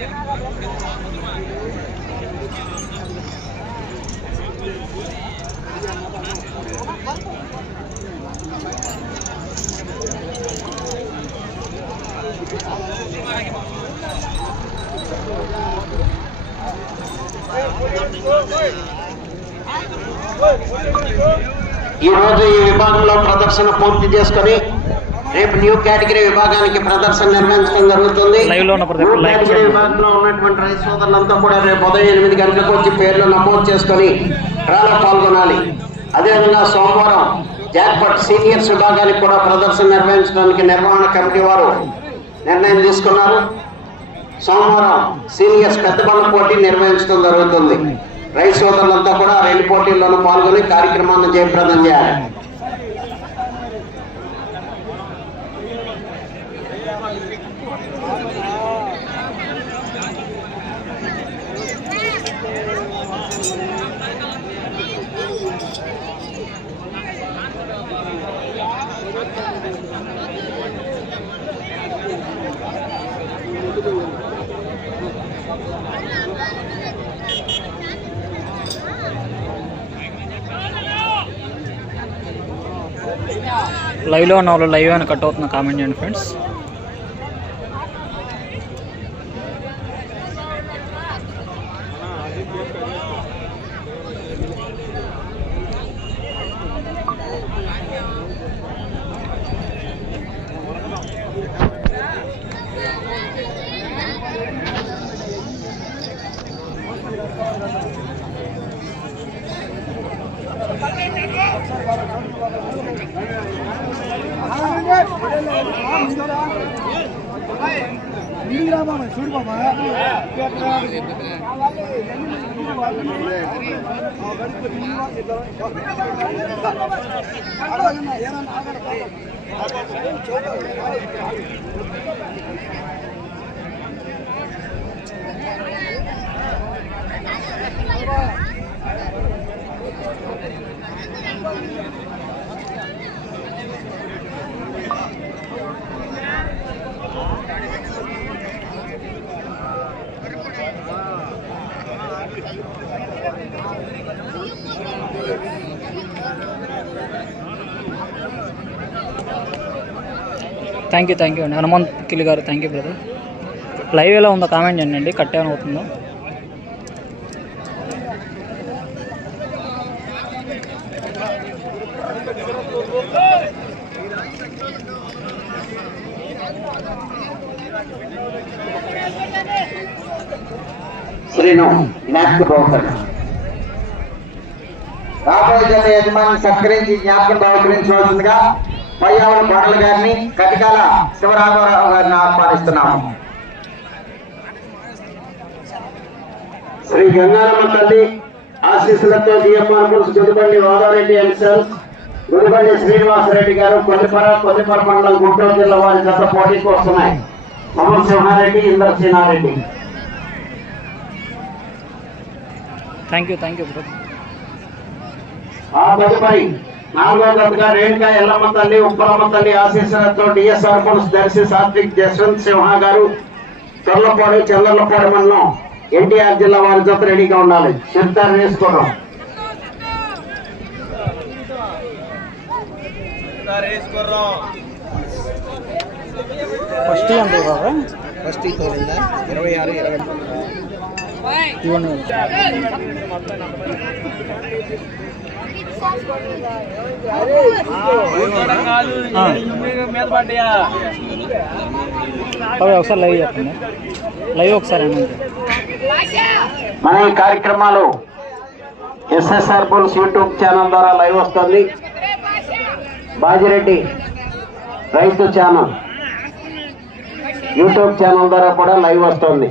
ఈ రోజు ఈ విభాగంలో ప్రదర్శన పూర్తి చేసుకొని రేపు న్యూ కేటగిరీ విభాగానికి ప్రదర్శన నిర్వహించడం జరుగుతుంది. New category. విభాగంలో ఉన్నటువంటి రైతు సోదరులంతా కూడా రేపు ఉదయం ఎనిమిది గంటలకు వచ్చి పేర్లు నమోదు చేసుకొని డ్రాలో పాల్గొనాలి. అదేవిధంగా సోమవారం జాక్పట్ సీనియర్స్ విభాగానికి కూడా ప్రదర్శన నిర్వహించడానికి నిర్వహణ కమిటీ వారు నిర్ణయం తీసుకున్నారు. సోమవారం సీనియర్స్ పెద్ద బండ్ల పోటీ నిర్వహించడం జరుగుతుంది. రైతు సోదరులంతా కూడా రెండు పోటీల్లోనూ పాల్గొని కార్యక్రమాన్ని జయప్రదం చేయాలి. లైవ్లో ఉన్న వాళ్ళు లైవ్ అని కట్ అవుతున్న కామెంట్ చేయండి friends. Thank you thank you అండి హనుమంత్ కిల్ గారు థ్యాంక్ యూ బ్రదర్ లైవ్ ఎలా ఉందో కామెంట్ చేయండి అండి కట్ ఏమైనా అవుతుందో. శ్రీను జ్ఞాపక బహుకరణ రాబోయే జన యజమాని సత్కరించి జ్ఞాపకం బహుకరించవలసిందిగా పయ్యావరం కోడల గారిని కటికాల శివరాఘవరావు గారిని ఆహ్వానిస్తున్నాము. శ్రీ గంగారమ్మ తల్లి ఆశీస్సులతో జిఎంఆర్ పులుసు గుడిబండి వాదారెడ్డి ఎన్సెల్స్ గుడిబండి శ్రీనివాసరెడ్డి గారు కొద్దిపర కొద్దిపర మండలం గుంటూరు జిల్లా వారి జత పోటీకి వస్తున్నాయి Pawan Simhareddy Indrasenareddy thank you thank you ఆ తదుపరి నాలుగో జతగా రేణుకా ఎల్లమ్మ తల్లి ఉప్పలమ్మ తల్లి ఆశీస్సులతో డిఎస్ఆర్ పులుసు దర్శి సాత్విక్ జస్వంత్ సింహ గారు చొల్లపాడు చంద్రలపాడు మండలం ఎన్టీఆర్ జిల్లా వారి జత రెడీగా ఉండాలి. చిరుతారు వేసుకోవడం ఫస్ట్ అంటే బాబా ఫస్ట్ ఈ ఇరవై ఆరు ఇరవై ఇవ్వండి. ఒకసారి లైవ్ చెప్పండి లైవ్ ఒకసారి మన ఈ కార్యక్రమాలు ఎస్ఎస్ఆర్ పోల్స్ యూట్యూబ్ ఛానల్ ద్వారా లైవ్ వస్తుంది. బాజిరెడ్డి రైతు ఛానల్ యూట్యూబ్ ఛానల్ ద్వారా కూడా లైవ్ వస్తుంది.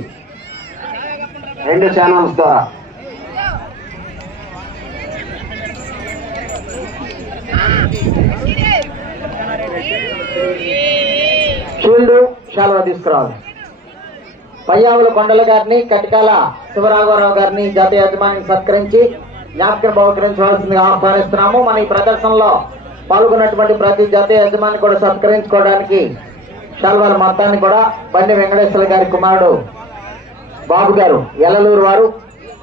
రెండు ఛానల్స్ ద్వారా. షీల్డ్ శాలువా తీసుకురావాలి. పయ్యావుల కొండల గారిని కటికాల శివరాఘవరావు గారిని జాతీయ యజమానిని సత్కరించి జ్ఞాపకం బహుకరించవలసిందిగా ఆహ్వానిస్తున్నాము. మన ఈ ప్రదర్శనలో పాల్గొన్నటువంటి ప్రతి జాతీయ యజమాని కూడా సత్కరించుకోవడానికి శాల్వాల మొత్తాన్ని కూడా బండి వెంకటేశ్వర గారి కుమారుడు బాబు గారు ఎల్లలూరు వారు.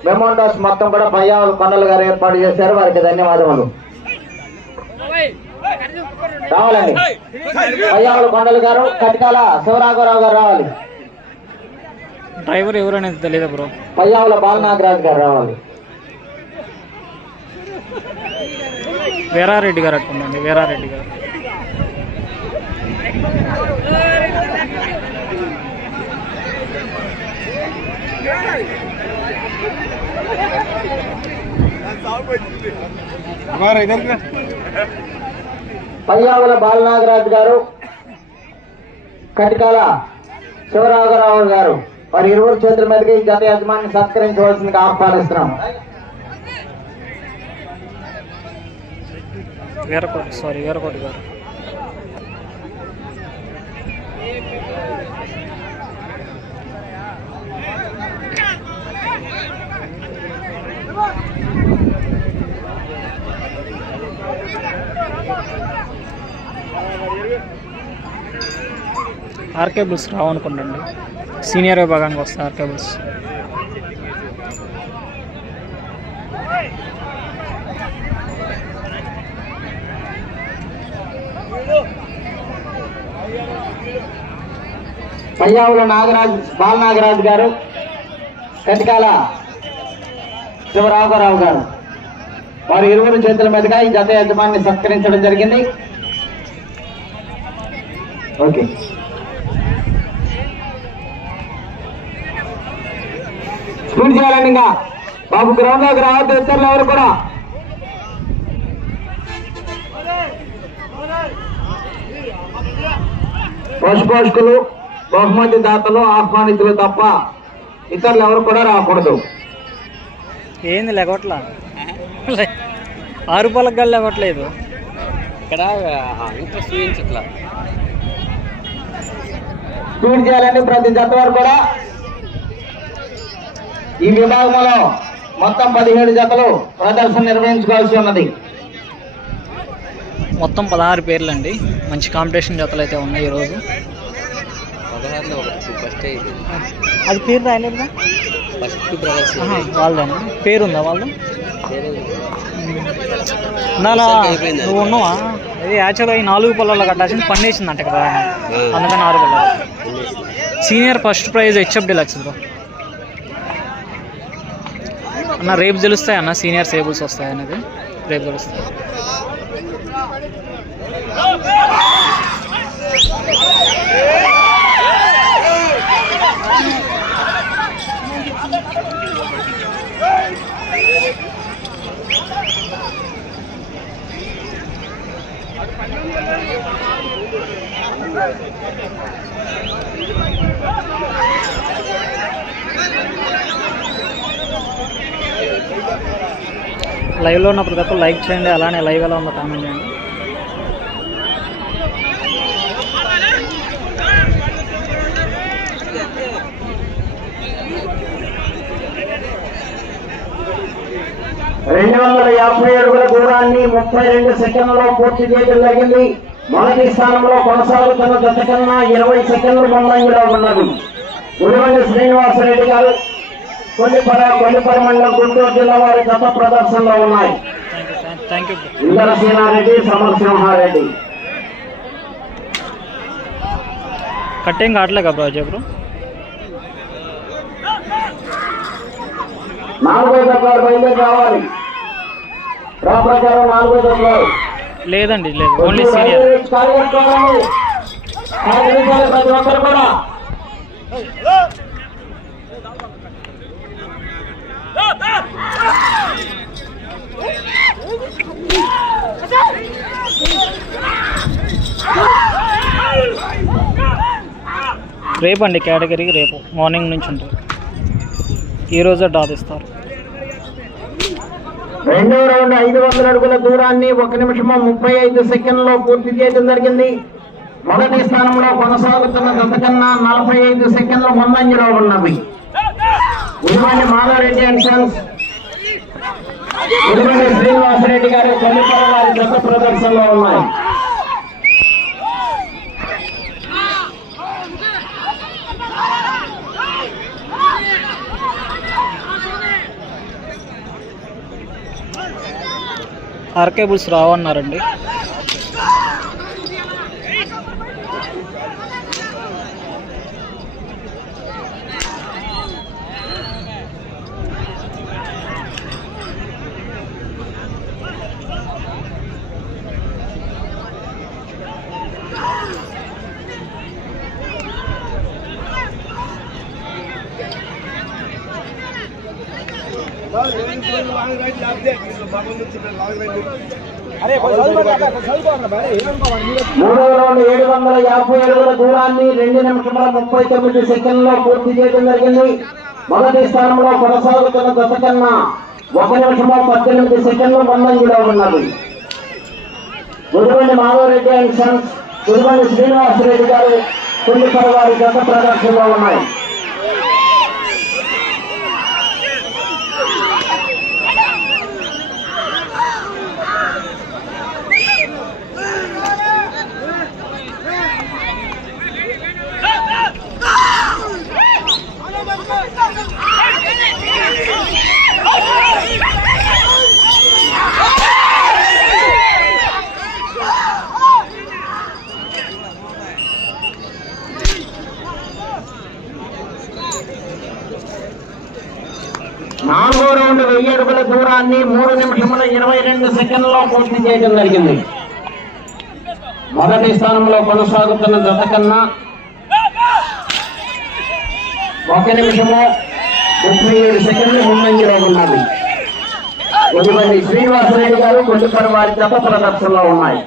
మెమోండాస్ మొత్తం కూడా పయ్యావుల కొండలు గారు ఏర్పాటు చేశారు. వారికి ధన్యవాదములు. రావాలండి. పయ్యావుల కొండల గారు కటికాల శివరాఘవరావు గారు రావాలి. డ్రైవర్ ఎవరు అనేది తెలియదు బ్రో? పయ్యావుల బాలనాగరాజు గారు రావాలి. వీరారెడ్డి గారు అట్టుండండి వీరారెడ్డి గారు. పయ్యావుల బాలనాగరాజు గారు కటికాల శివరాఘరావు గారు. వారి ఇరువురు చేతుల మీదకి ఈ గత యజమాని సత్కరించవలసిందిగా ఆహ్వానిస్తున్నాం వీరకోటి సారీ వీరకోటి గారు. ఆర్కేబుల్స్ బుల్స్ రావనుకుంటండి. సీనియర్ విభాగానికి వస్తాయి ఆర్కేబుల్స్ పయ్యావుల నాగరాజ్ బాలనాగరాజు గారు కటికాల శివరాఘరావు గారు. వారి ఇరువురు చేతుల మీదుగా ఈ జత యజమాన్ని సత్కరించడం జరిగింది. ఓకే. స్పీడ్ చేయాలండి ఇంకా బాబు గ్రౌండ్లోకి రావద్దు ఇతరులు ఎవరు కూడా. పోషపోషకులు బహుమతి దాతలు ఆహ్వానితులు తప్ప ఇతరులు ఎవరు కూడా రాకూడదు. ఏంది లేకొట్లా ఆరు రూపాయలకు గల్లి లేకొట్లేదు ఇక్కడ ఇంట్రెస్ట్ చూపించట్లా. స్పీడ్ చేయాలండి ప్రతి జత వారు కూడా. ఈ విభాగంలో మొత్తం పదిహేడు జతలు ప్రదర్శన నిర్వహించుకోవాల్సి ఉన్నది. మొత్తం పదహారు పేర్లు అండి మంచి కాంపిటీషన్ జతలు అయితే ఉన్నాయి ఈరోజు ఇది. అది పేరు రాయలేదుగా ఫస్ట్ బ్రదర్స్ ఆహా, వాళ్ళదేనా? పేరు ఉందా. వాళ్ళు ఇందాల. నువ్వు ఉన్నావా? అది యాక్చువల్గా ఈ నాలుగు పొలాల్లో కట్టాల్సింది పన్నేసిందంట కదా. అందుకని ఆరు పొలాలు senior first prize HF deluxe bro అన్న రేపు తెలుస్తాయి అన్న సీనియర్ సేబుల్స్ వస్తాయి అనేది రేపు తెలుస్తాయి లైవ్లో ఉన్న ప్రతి ఒక్కరు లైక్ చేయండి అలానే లైవ్ ఎలా ఉందో కామెంట్ చేయండి. రెండు వందల యాభై అడుగుల దూరాన్ని ముప్పై రెండు సెకండ్లలో పూర్తి చేయడం జరిగింది. మొదటి స్థానంలో కొనసాగుతున్న జత కన్నా ఇరవై సెకండ్లు ముందంజలో ఉన్నది. గుడివండి శ్రీనివాసరెడ్డి గారు కొల్లిపర కొల్లిపర మండలం గుంటూరు జిల్లా వారి గత ప్రదర్శనలో ఉన్నాయి. ఇంద్రసేనారెడ్డి సమరసింహారెడ్డి కట్టేం కావట్లేక బ్రో అజయ్ బ్రో నాలుగో వారు బయలుదేరి రావాలి. రా ప్రకారం నాలుగో దశలో లేదండి లేదు ఓన్లీ సీనియర్. ప్రతి ఒక్కరు కూడా రేపు అండి కేటగిరీకి రేపు మార్నింగ్ నుంచి ఉంటుంది ఈరోజే రోజే డ్రా తీస్తారు రౌండ్ ఐదు వందల అడుగుల దూరాన్ని ఒక నిమిషము ముప్పై ఐదు సెకండ్లో పూర్తి చేయడం జరిగింది. మొదటి స్థానంలో కొనసాగుతున్న గతకన్నా నలభై ఐదు సెకండ్ల ముందంజలో ఉన్నవి. మాధవరెడ్డి అండ్ సన్స్ ఉరుమని శ్రీనివాసరెడ్డి గారి కొన్నిపల వారి గత ప్రదర్శనలో ఉన్నాయి. ఆర్కే బుల్స్ రావన్నారండి. మూడవ రౌండ్ ఏడు వందల యాభై అడుగుల దూరాన్ని రెండు నిమిషముల ముప్పై తొమ్మిది సెకండ్లో పూర్తి చేయడం జరిగింది మొదటి స్థానంలో కొనసాగుతున్న గత కన్నా ఒక నిమిషము పద్దెనిమిది సెకండ్లు ముందంజలో ఉన్నది గురువండి మాధవరెడ్డి అండ్ సన్స్ గురువండి శ్రీనివాసరెడ్డి గారు కొన్ని వారి గత ప్రదర్శనలో ఉన్నాయి నాలుగో రౌండ్ వెయ్యి అడుగుల మూడు నిమిషముల ఇరవై రెండు సెకండ్లో పూర్తి చేయడం జరిగింది. మొదటి స్థానంలో కొనసాగుతున్న జత కన్నా ఒక నిమిషము ముప్పై ఏడు సెకండ్లు ముందంజలో ఉన్నది. కొద్దిమంది శ్రీనివాసరెడ్డి గారు కొద్దిపడి వారి జత ప్రదర్శనలో ఉన్నాయి.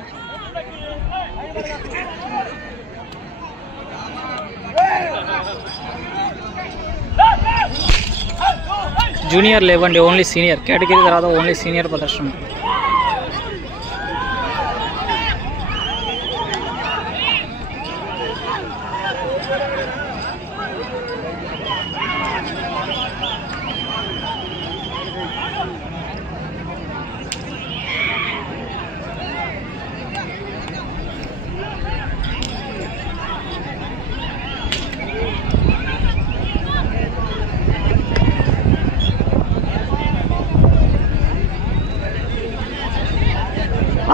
జూనియర్ లేవండి ఓన్లీ సీనియర్. కేటగిరీ తర్వాత ఓన్లీ సీనియర్ ప్రదర్శన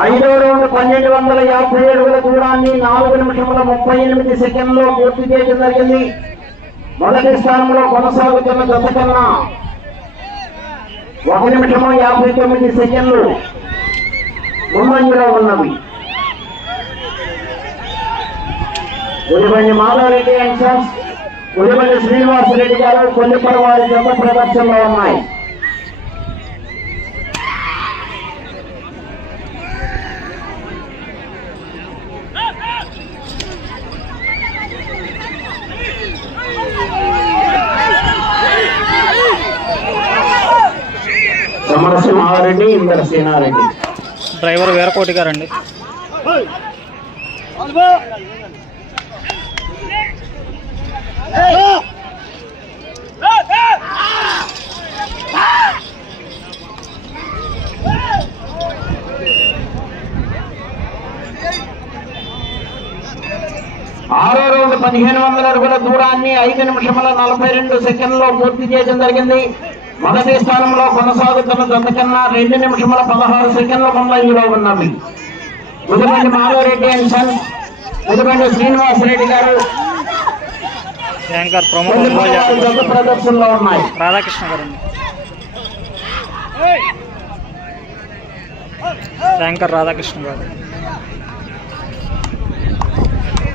ఐదో రౌండ్ పన్నెండు వందల యాభై ఏడుగుల దూరాన్ని నాలుగు నిమిషముల ముప్పై ఎనిమిది సెకండ్లో పూర్తి చేయడం జరిగింది. మొదటి స్థానంలో కొనసాగుతున్న గత కన్నా ఒక నిమిషము యాభై తొమ్మిది సెకండ్లు ముందంజలో ఉన్నవి. ఉలిబండి మాధవరెడ్డి అండ్ సన్స్ ఉలిబండి శ్రీనివాసరెడ్డి గారు కొన్ని పర్వాలు జత ప్రదర్శనలో ఉన్నాయి. సమరసింహారెడ్డి ఇందర సేనారెడ్డి. డ్రైవర్ వీరకోటి గారండి. ఆరో రౌండ్ పదిహేను వందల అడుగుల దూరాన్ని ఐదు నిమిషముల నలభై రెండు సెకండ్లో పూర్తి చేయడం జరిగింది. మొదటి స్థానంలో కొనసాగుతున్న జత కన్నా రెండు నిమిషముల పదహారు సెకండ్ల ముందంజలో ఉన్నవి ఉదమండి మాధవరెడ్డి అండ్ సన్ ఉదమండి శ్రీనివాసరెడ్డి గారు. యాంకర్ జత ప్రదర్శనలో ఉన్నాయి. రాధాకృష్ణ గారండి ర్యాంకర్ రాధాకృష్ణ గారు.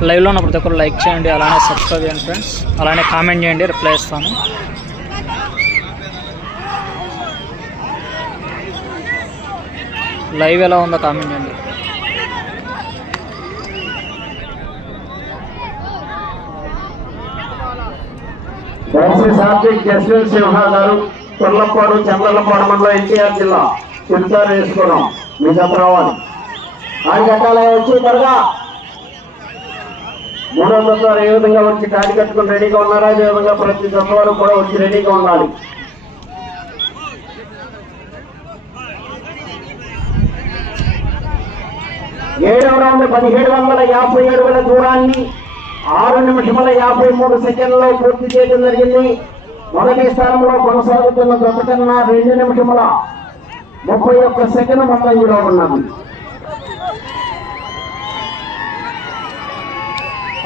లైవ్లో ఉన్న ప్రతి ఒక్కరు లైక్ చేయండి అలానే సబ్స్క్రైబ్ చేయండి ఫ్రెండ్స్ అలానే కామెంట్ చేయండి రిప్లై ఇస్తాను. లైవ్ ఎలా ఉందో కామెంట్ చేయండి. దర్శి సాత్విక్ జస్వీర్ సింహ గారు చంద్రలపాడు మండలం ఎన్టీఆర్ జిల్లా చిత్తారు వేసుకున్నాం. మీ జత రావాలి ఆడి వచ్చి త్వరగా మూడు వందల ఏ విధంగా వచ్చి కాడి కట్టుకుని రెడీగా ఉన్నారా? అదే విధంగా ప్రతి జత కూడా వచ్చి రెడీగా ఉండాలి. ఏడవ రౌండ్ పదిహేడు వందల యాభై అడుగుల దూరాన్ని ఆరు నిమిషముల యాభై మూడు సెకండ్లలో పూర్తి చేయడం జరిగింది. మొదటి స్థానంలో కొనసాగుతున్న జత రెండు నిమిషముల ముప్పై ఒక్క సెకండ్ ముందంజలో ఉన్నది.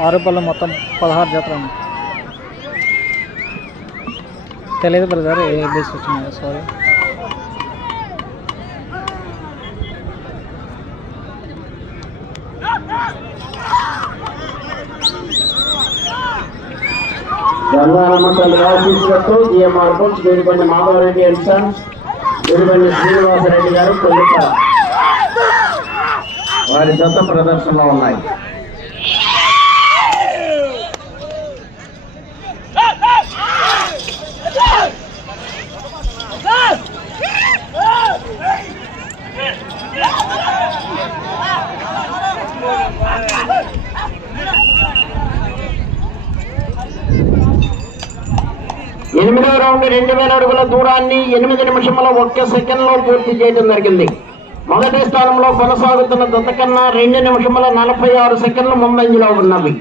ఆరు పళ్ళు మొత్తం పదహారు జాతర తెలియదు బ్రదర్ ఏ బేస్ వచ్చినాయో sorry Gangaramma రాజీశ్వరతో GMR coach Veeripalli Madhavareddy and sons Veeripalli Srinivasareddy గారు కొల్లిపార వారి జత ప్రదర్శనలో ఉన్నాయి ఎనిమిదో రౌండ్ రెండు వేల అడుగుల దూరాన్ని ఎనిమిది నిమిషముల ఒక్క సెకండ్లో పూర్తి చేయడం జరిగింది. మొదటి స్థానంలో కొనసాగుతున్న దత్తకన్నా రెండు నిమిషముల నలభై ఆరు సెకండ్లు ముంబైలో ఉన్నవి.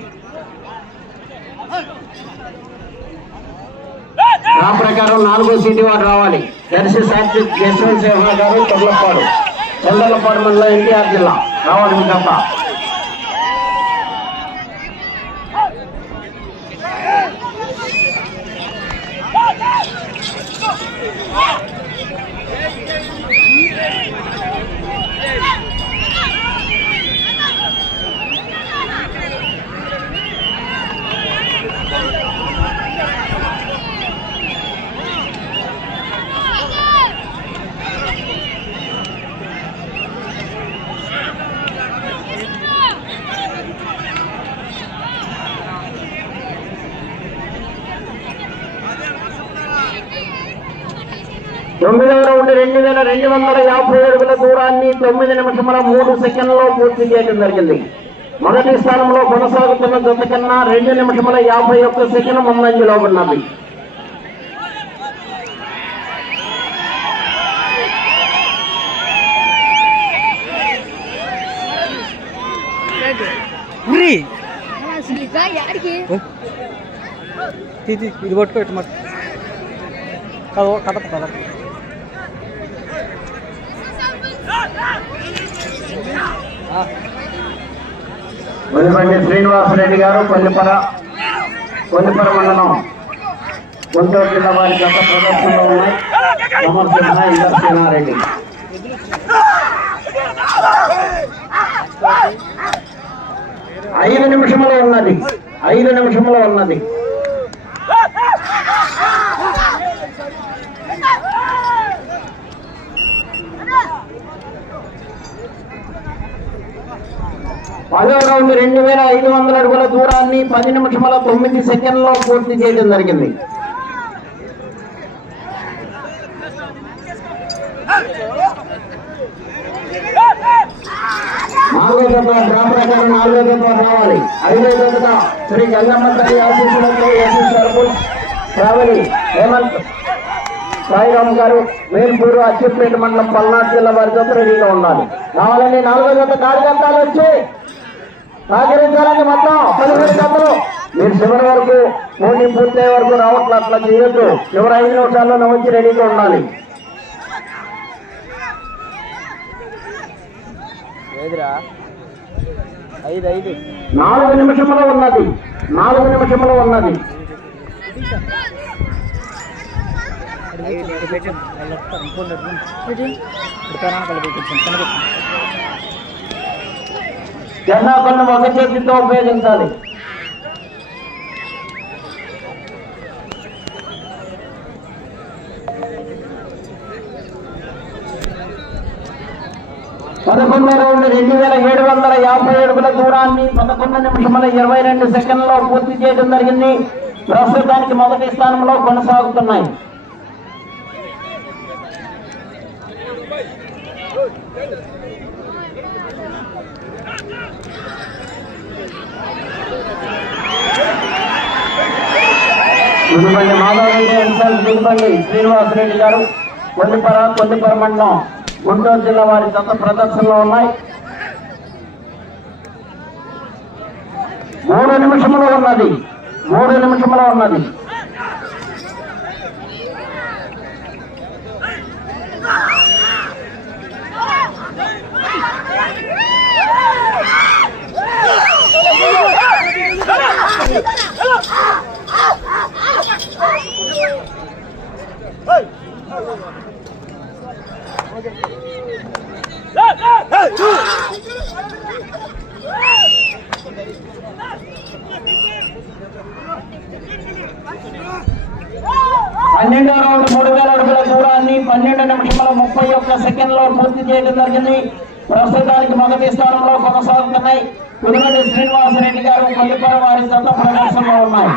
నా ప్రకారం నాలుగో సీటు వారు రావాలి. దర్శి సాత్విక్ యశ్వంత్ సింహ గారు తొర్లపాడు చందలపాడు మండలం ఎన్టీఆర్ జిల్లా. రావాలి మీ తొమ్మిదవ రౌండ్ రెండు వేల రెండు వందల యాభై అడుగుల దూరాన్ని తొమ్మిది నిమిషముల మూడు సెకండ్లో పూర్తి చేయడం జరిగింది. మొదటి స్థానంలో కొనసాగుతున్న జత కన్నా రెండు నిమిషముల యాభై ఒక్క సెకండ్ ముందంజలో ఉన్నది. ఇది పట్టుకో ఇటు మట్టు కదవ కదప కదప వెలుపల్లి శ్రీనివాసరెడ్డి గారు కొల్లిపర కొల్లిపర మండలం గుంటూరు జిల్లా వారి గత ప్రదర్శనలో ఉన్నాయి. ఇంద్రసేనారెడ్డి ఐదు నిమిషములో ఉన్నది. ఐదు నిమిషములో ఉన్నది. పదో రౌండ్ రెండు వేల ఐదు వందల అడుగుల దూరాన్ని పది నిమిషముల తొమ్మిది సెకండ్లో పూర్తి చేయడం జరిగింది. నాలుగో జత డ్రా ప్రకారం నాలుగో జత రావాలి. ఐదో జత శ్రీ గంగమ్మ తల్లి ఆశీస్సులతో యశస్వరపు ట్రావెలి హేమంత్ సాయిరామ్ గారు మేల్పూరు అచ్చిపేట మండలం పల్నాడు జిల్లా వారి జత రెడీగా ఉండాలి. కావాలని నాలుగో జత కార్యకర్తలు వచ్చి సహకరించాలని మొత్తం పదిహేడు జతలు మీరు చివరి వరకు పోటీ పూర్తయ్యే వరకు రావట్లే అట్లా చేయొద్దు. చివరి ఐదు నిమిషాల్లో వచ్చి రెడీగా ఉండాలి. ఏదిరా? ఐదు ఐదు. నాలుగు నిమిషములో ఉన్నది. నాలుగు నిమిషములో ఉన్నది జెండాకులను ఒక చేతితో ఉపయోగించాలి. పదకొండు రౌండ్ రెండు వేల ఏడు వందల యాభై అడుగుల దూరాన్ని పదకొండు నిమిషముల ఇరవై రెండు సెకండ్లో పూర్తి చేయడం జరిగింది. ప్రస్తుతానికి మొదటి స్థానంలో కొనసాగుతున్నాయి. గుడిబండి మాధవరెడ్డి ఎన్సల్ గుడిబండి శ్రీనివాసరెడ్డి గారు కొండిపర కొండిపర మండలం గుంటూరు జిల్లా వారి జత ప్రదర్శనలో ఉన్నాయి. మూడు నిమిషములు ఉన్నది. మూడు నిమిషములు ఉన్నది. పన్నెండో రౌండ్ మూడు వేల అడుగుల దూరాన్ని పన్నెండు నిమిషాల ముప్పై ఒక్క సెకండ్లో పూర్తి చేయడం జరిగింది. ప్రస్తుతానికి మొదటి స్థానంలో కొనసాగుతున్నాయి. కురుగడ్డి శ్రీనివాసరెడ్డి గారు కొల్లిపర వారి జత ప్రదర్శనలో ఉన్నాయి.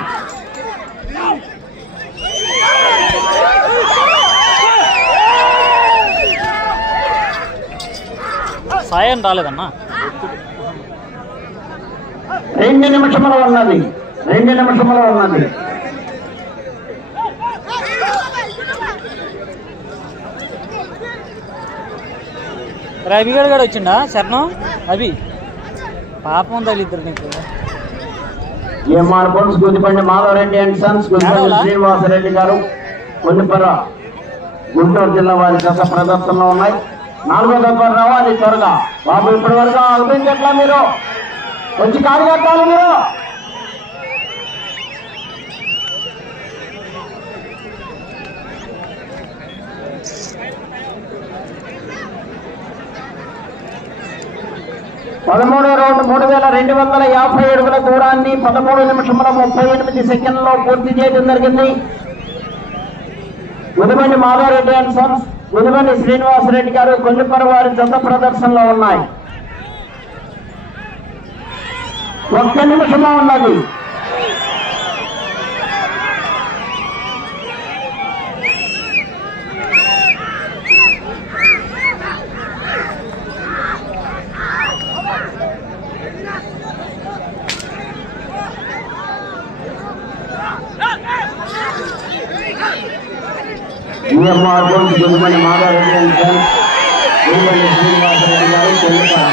సాయం రాలేదన్నా? రెండు నిమిషముల ఉన్నది. రెండు నిమిషముల ఉన్నది. రవి గడు కూడా వచ్చిండా? శరణం? అభి పాపం తగిలిద్దరు నీకు? ఎంఆర్ బోన్స్ గుదిపండి మాధవరెడ్డి అండ్ సన్స్ ఏడవలా? శ్రీనివాసరెడ్డి గారు కొల్లిపర గుంటూరు జిల్లా వారి గత ప్రదర్శనలో ఉన్నాయి. నాలుగో దెబ్బ రావాలి త్వరగా. బాబు ఇప్పటి వరకు ఎట్లా మీరు వచ్చి కాలు కట్టాలి మీరు. పదమూడో రౌండ్ మూడు వేల రెండు వందల యాభై అడుగుల దూరాన్ని పదమూడు నిమిషముల ముప్పై ఎనిమిది సెకండ్లో పూర్తి చేయడం జరిగింది. గుదిబండి మాధవరెడ్డి అండ్ సన్స్ గుదిబండి శ్రీనివాసరెడ్డి గారు కొల్లిపర వారి జత ప్రదర్శనలో ఉన్నాయి. ఒక్క నిమిషము ఉన్నది. ఈఎంఆర్ బోన్స్ గుదిబండి మాధవరెడ్డి అండ్ సన్స్ గుదిబండి శ్రీనివాసరెడ్డి గారు కొల్లిపర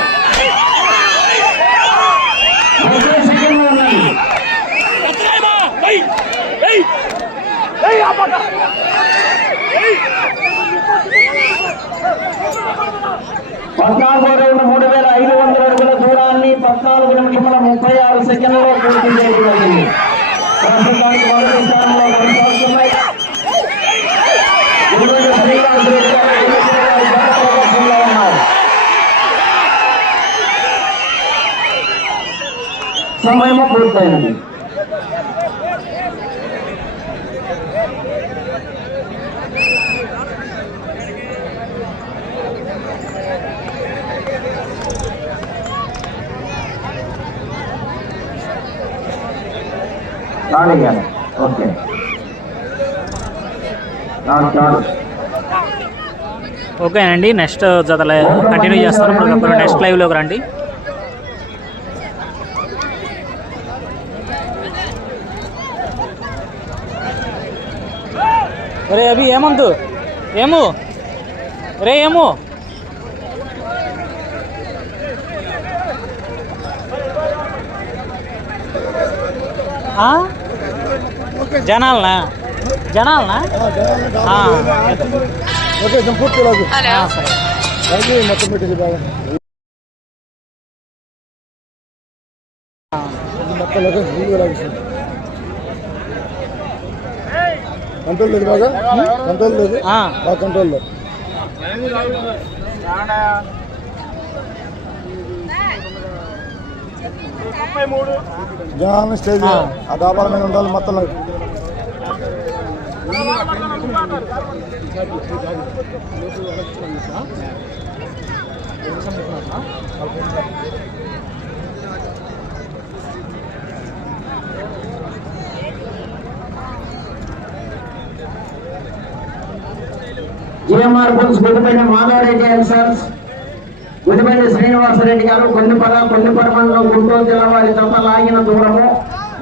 ముప్పై సెకండ్లు ఉన్నాయి పద్నాలుగో రౌండ్ మూడు వేల ఐదు వందల అడుగుల దూరాన్ని పద్నాలుగు నిమిషముల ముప్పై ఆరు సెకండ్లలో పూర్తి చేయడం జరిగింది ప్రస్తుతానికి మొదటి స్థానంలో కొనసాగుతున్నాయి గురువులు శ్రీనివాస్ రెడ్డి గారు గురువులు గారు గత ప్రదర్శనలో ఉన్నారు సమయము పూర్తయినది ఇక. ఓకే. చాలు ఓకేనండి నెక్స్ట్ జతలో కంటిన్యూ చేస్తాను. ఇప్పుడు నెక్స్ట్ లైవ్లోకి రండి. రే అభి ఏమంతు? ఏము? రే ఏము? ఆ? జనాలనా? జనాలనా? ఆ, ఆ, సరే. కంట్రోల్ లేదు బాగా? కంట్రోల్ లేదు? బాగా కంట్రోల్ లేదు. జనాన్ని స్టేజ్ ఆ. డాబాల మీద ఉండాలి మొత్తం GMR bulls Gudipalli Madhavareddy and sons Gudipalli Srinivasareddy గారు కొండపర కొండపర మండలం గుంటూరు జిల్లా వారి జత లాగిన దూరము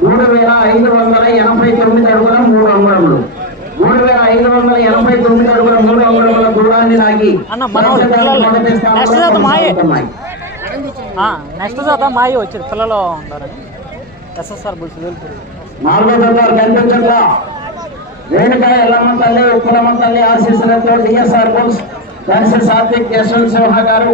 మూడు వేల ఐదు వందల ఎనభై తొమ్మిది అడుగుల మూడు అంగుళములు. మూడు వేల ఐదు వందల ఎనభై తొమ్మిది అడుగుల మూడు అంగుళముల దూరాన్ని లాగి నెక్స్ట్ జత మాయే. వచ్చారు పిల్లలు ఉంటారని ఎస్ఎస్ఆర్ బుల్స్ వేలుపూరు నాలుగో జత కనిపించట్లా? రేణుక ఎల్లమ్మ తల్లి ఉప్పులమ్మ తల్లి ఆశీస్సులతో డిఎస్ఆర్ బుల్స్ దర్శి సాత్విక్ యశ్వంత్ సింహ గారు.